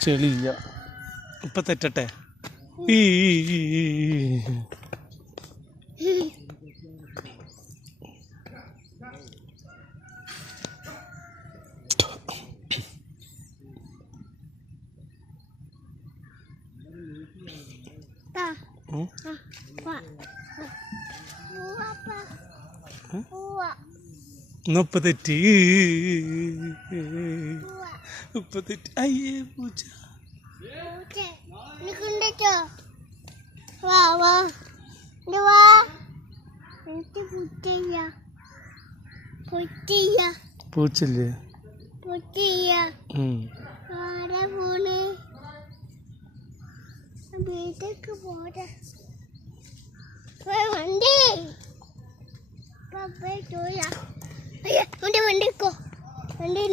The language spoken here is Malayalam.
ചെളിയില്ല. ഇപ്പൊ തെറ്റട്ടെ. ഇപ്പൊ തെറ്റി. ഇപ്പൊ തെറ്റി. അയ്യേ പൂച്ച. പൂച്ചല്ലേ? വീട്ടിലേക്ക് പോട്ടെ. വണ്ടി വണ്ടിക്കോ വണ്ടി